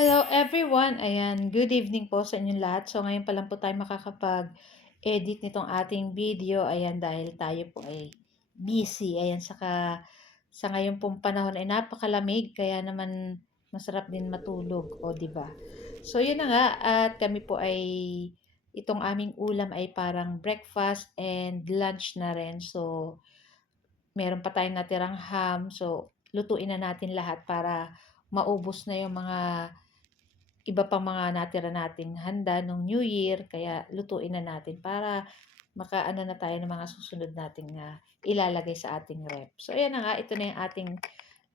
Hello everyone! Ayan, good evening po sa inyong lahat. So ngayon pa lang po tayo makakapag-edit nitong ating video. Ayan, dahil tayo po ay busy. Ayan, sa ngayon pong panahon ay napakalamig. Kaya naman masarap din matulog. O, di ba? So yun na nga. At kami po ay, itong aming ulam ay parang breakfast and lunch na rin. So, meron pa tayong natirang ham. So, lutuin na natin lahat para maubos na yung mga iba pang mga natira nating handa nung New Year, kaya lutuin na natin para makaano na tayo ng mga susunod nating ilalagay sa ating ref. So, ayan na nga, ito na yung ating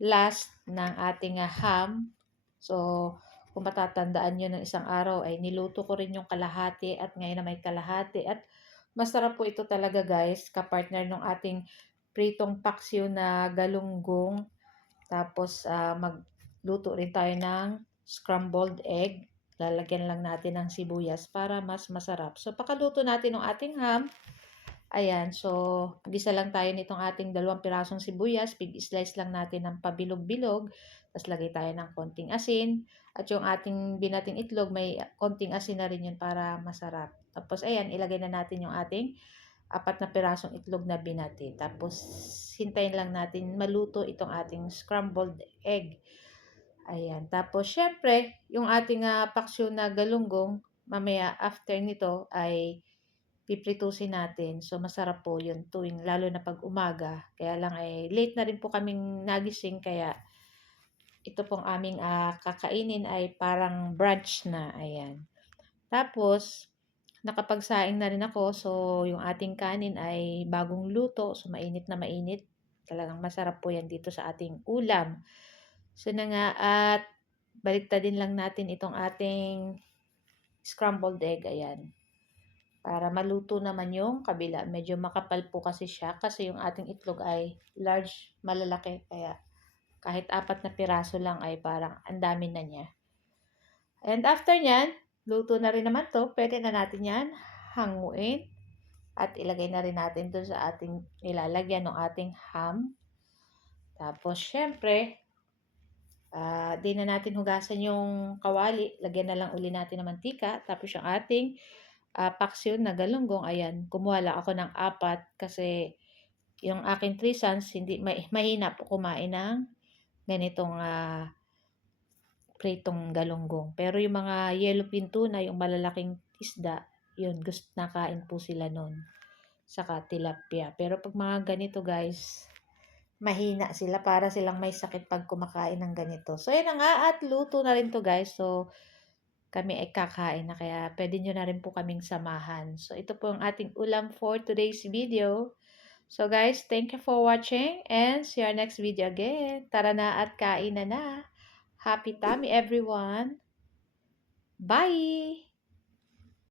last ng ating ham. So, kung matatandaan nyo ng isang araw ay niluto ko rin yung kalahati at ngayon na may kalahati. At masarap po ito talaga guys, kapartner ng ating pritong paksiw na galunggong. Tapos, magluto rin tayo ng scrambled egg. Lalagyan lang natin ng sibuyas para mas masarap. So, pakaluto natin ng ating ham. Ayan, so, gisa lang tayo nitong ating 2 pirasong sibuyas. Big slice lang natin ng pabilog-bilog. Tapos, lagay tayo ng konting asin. At yung ating binating itlog, may konting asin na rin yun para masarap. Tapos, ayan, ilagay na natin yung ating 4 na pirasong itlog na binati. Tapos, hintayin lang natin maluto itong ating scrambled egg. Ayan. Tapos, syempre, yung ating paksiw na galunggong, mamaya after nito ay pipritusin natin. So, masarap po yun tuwing, lalo na pag umaga. Kaya lang ay late na rin po kaming nagising, kaya ito pong aming kakainin ay parang brunch na. Ayan. Tapos, nakapagsaing na rin ako. So, yung ating kanin ay bagong luto. So, mainit na mainit. Talagang masarap po yan dito sa ating ulam. So na nga, at baliktadin lang natin itong ating scrambled egg. Ayan. Para maluto naman yung kabila. Medyo makapal po kasi siya. Kasi yung ating itlog ay large, malalaki. Kaya kahit 4 na piraso lang ay parang ang dami na niya. And after nyan, luto na rin naman to. Pwede na natin yan hanguin. At ilagay na rin natin doon sa ating ilalagyan ng ating ham. Tapos, syempre, di na natin hugasan yung kawali. Lagyan na lang uli natin ng mantika. Tapos yung ating paksiw na galunggong. Ayan, kumuha lang ako ng 4 kasi yung aking 3 sons, hindi, mahina po kumain ng ganitong pritong galunggong. Pero yung mga yellowfin tuna, yung malalaking isda, yun, gusto nakain po sila nun. Saka tilapia. Pero pag mga ganito guys, mahina sila, para silang may sakit pag kumakain ng ganito. So, yun na nga, at luto na rin to guys. So, kami ay kakain na, kaya pwede nyo na rin po kaming samahan. So, ito po ang ating ulam for today's video. So, guys, thank you for watching and see you next video again. Tara na at kain na na. Happy tummy everyone. Bye!